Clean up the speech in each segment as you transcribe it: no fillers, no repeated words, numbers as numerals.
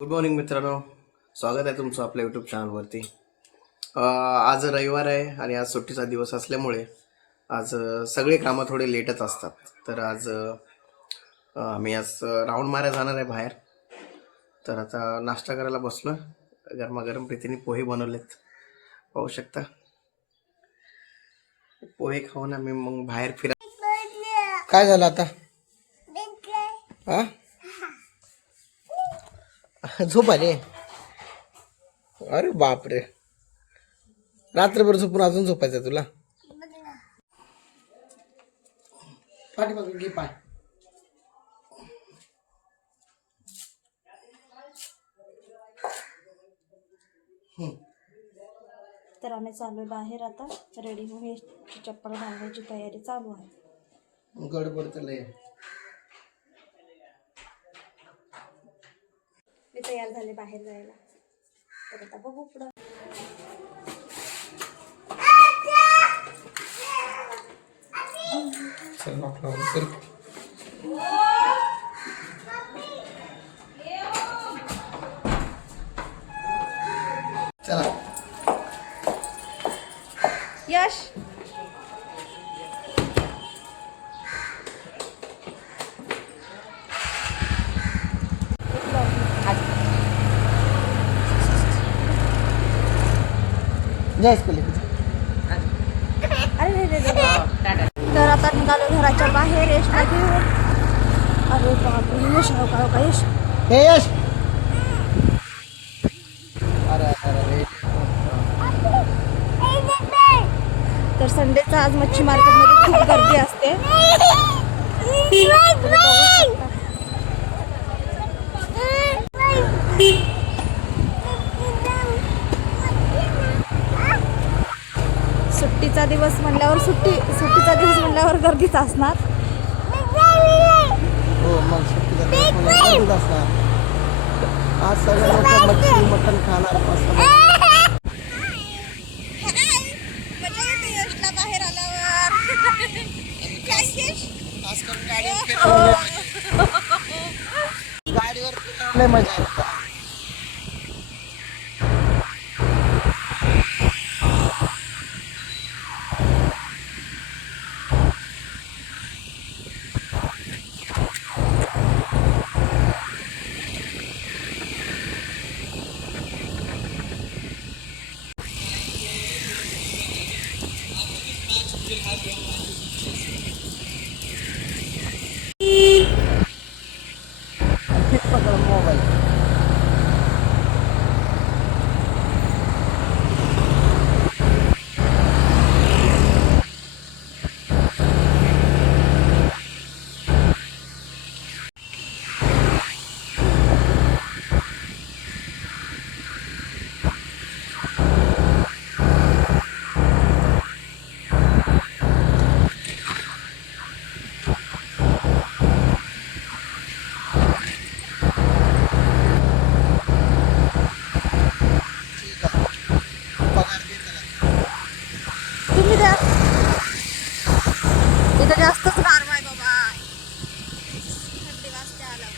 Good morning मित्रांनो, स्वागत आहे तुमचं आपल्या यूट्यूब चॅनलवरती. आज रविवार आहे आणि आज सुट्टीचा दिवस असल्यामुळे आज सगळे कामं थोडे लेटच असतात. तर आज मी आज राऊंड मारायला जाणार आहे बाहेर. तर आता नाश्ता करायला बसलो. गरमागरम प्रीतीने पोहे बनवलेत, पाहू शकता. पोहे खाऊन आम्ही मग बाहेर फिरा. काय झालं आता? हा, झोप आली? अरे बापरे, रात्रभर झोपून अजून झोपायचं तुला? पाठीमागे घे पाय. तर आम्ही चालू बाहेर आता रेडी होऊन चप्पल घालण्याची तयारी चालू आहे. गडबड तर लय. मी तयार झाले बाहेर जायला. तर आता बघू पुढं. चला यश जय स्कूल. अरे तर आता निघालो घराच्या बाहेर. यशला घेऊन. अरे बापरे, यश नका का यश. हे यश. अरे अरे तर संडेचा आज मच्छी मार्केटमध्ये खूप गर्दी असते. सुट्टीचा दिवस म्हणल्यावर सुट्टीचा दिवस म्हणल्यावर गर्दीच असणार. हो, मग सुट्टीचा दिवस म्हणजे असणार. आज सगळे लोक मच्छी मटण खाणार. यशला बाहेर आल्यावर गाडीवर फिरवलंय मजा येते. मोबाईल तुम्ही द्या. इथं जास्तच गारवा आहे बाबा. थंडी वाजते आला.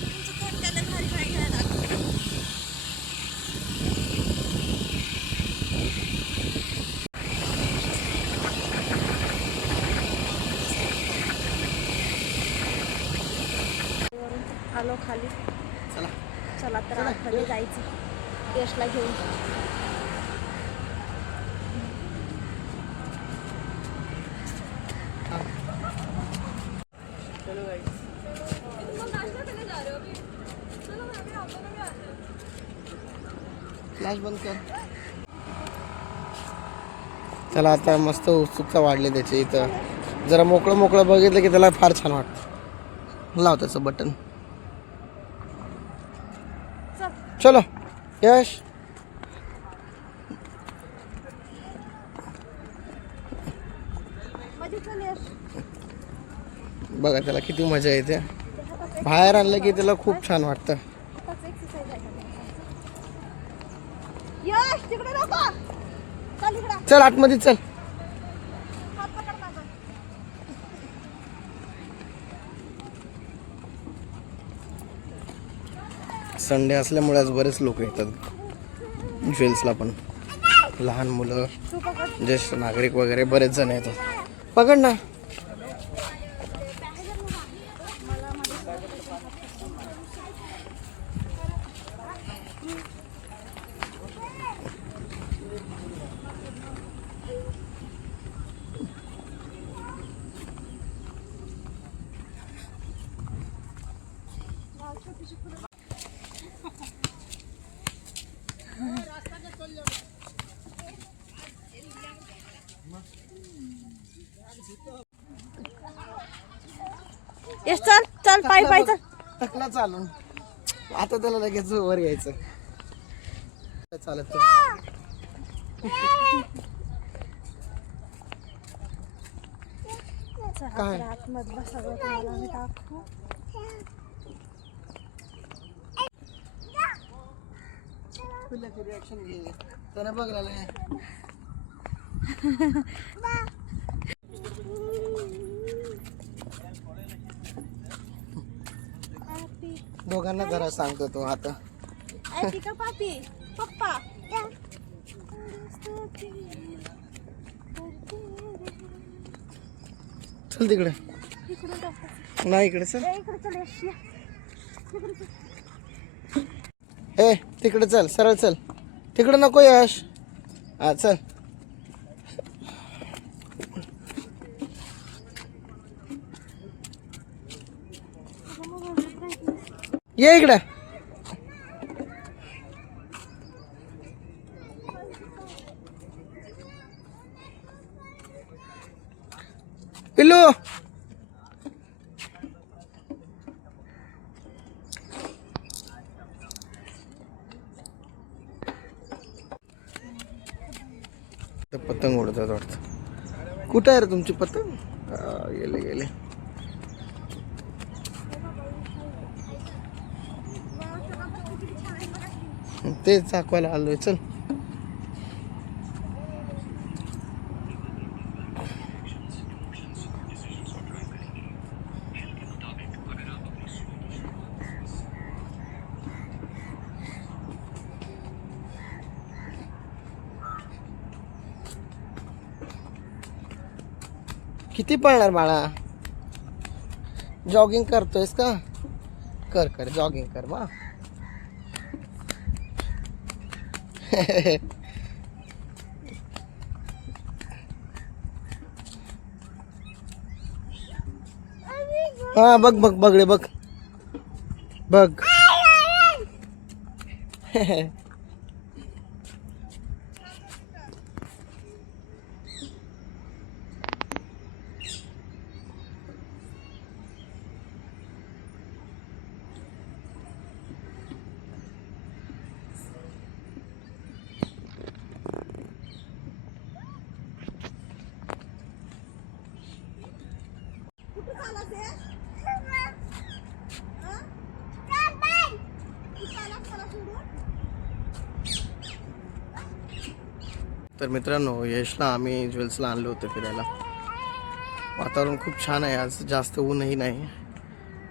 तुमचं तोंड त्याला भारी भारी घ्यायला लागतं. आलो खाली. चला. चला तर आतमध्ये जायचं यशला घेऊन. फ्लॅश बंद कर. त्याला आता मस्त उत्सुकता वाढली त्याची. इथं जरा मोकळं बघितलं की त्याला फार छान वाटतं. लाव त्याचं बटन. चलो यश. बघा त्याला किती मजा येते. बाहेर आणलं की त्याला खूप छान वाटतं. यश तिकडे चल इकडं. चल आतमध्ये चल. हात पकड माझा. संडे असल्यामुळे आज बरेच लोक येतात ज्वेल्सला, पण लहान मुलं, तू पकड. ज्येष्ठ नागरिक वगैरे बरेच जण येतात. पकड ना. यश चल चल पायी पायी चल. टकला चालून आता त्याला लगेच वर यायचं. चालत तो. काय? आतमध्ये बसावं तुम्हाला आम्ही दाखवू. रिॲक्शन घे. त्याने बघायला दोघांना जरा सांगतो तो आता. ऐकी का पापी पप्पा. चल तिकडे. इकडून टाक. नाही इकडे चल. इकडे चल यश ये. ए तिकडे चल, सरळ चल. तिकडे नको यश. हा चल. ये इकडे. पिल्लू पतंग उडतात वाटतं. कुठं आहे रे तुमची पतंग? गेले गेले. तेच दाखवायला आलोय. चल. किती पळणार बाळा? जॉगिंग करतोयस का? कर कर जॉगिंग कर बा. हा बघ बघ बघडे बघ बघ. तर मित्रांनो, यशला आम्ही ज्वेल्सला आणलं होतं फिरायला. वातावरण खूप छान आहे आज. जास्त ऊनही नाही.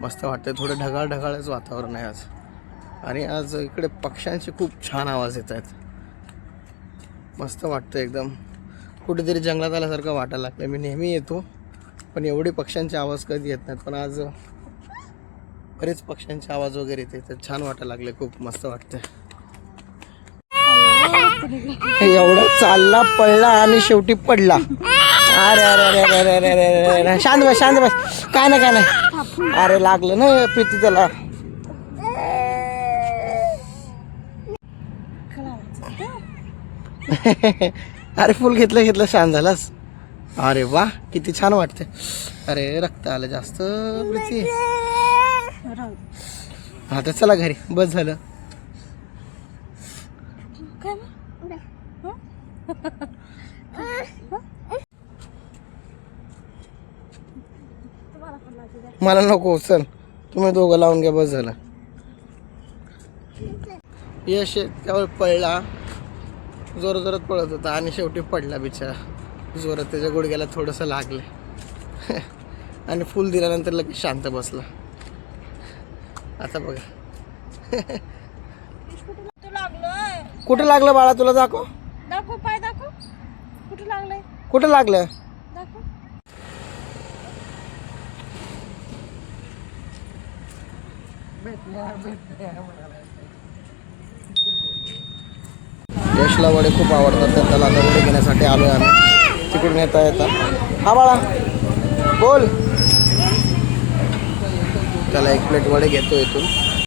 मस्त वाटतं. थोडं ढगाळ ढगाळच वातावरण आहे आज. आणि आज इकडे पक्ष्यांचे खूप छान आवाज येत आहेत. मस्त वाटतं एकदम. कुठेतरी जंगलात आल्यासारखं वाटायला लागलं. मी नेहमी येतो पण एवढे पक्ष्यांचे आवाज कधी येत नाहीत. पण आज बरेच पक्ष्यांचे आवाज वगैरे येते. तर छान वाटायला लागले. खूप मस्त वाटतं. एवढा चालला पडला आणि शेवटी पडला. अरे अरे अरे अरे अरे अरे अरे. शांत बस शांत बस. काय नाही काय नाही. अरे लागलं ना प्रीती त्याला. अरे फुल घेतलं घेतलं शांत झालास. अरे वा किती छान वाटते. अरे रक्त आलं जास्त प्रीती. हा तर चला घरी. बस झालं. मला नको. चल तुम्ही दोघं लावून घ्या. बस झालं. यश त्यावर पळला जोरात जोरात पळत होता आणि शेवटी पडला बिचारा जोरात. त्याच्या गुडघ्याला थोडंसं लागलं आणि फुल दिल्यानंतर लगेच शांत बसला. आता बघा कुठं लागलं बाळा, तुला दाखव. दाखव पाय दाखव. कुठे लागलंय कुठं लागलं? दाखव. यशला वडे खूप आवडतात, तर त्याला आता वडे घेण्यासाठी आलो आहे आम्ही. तिकडून येता येता हा बाळा बोल. त्याला 1 प्लेट वडे घेतो इथून.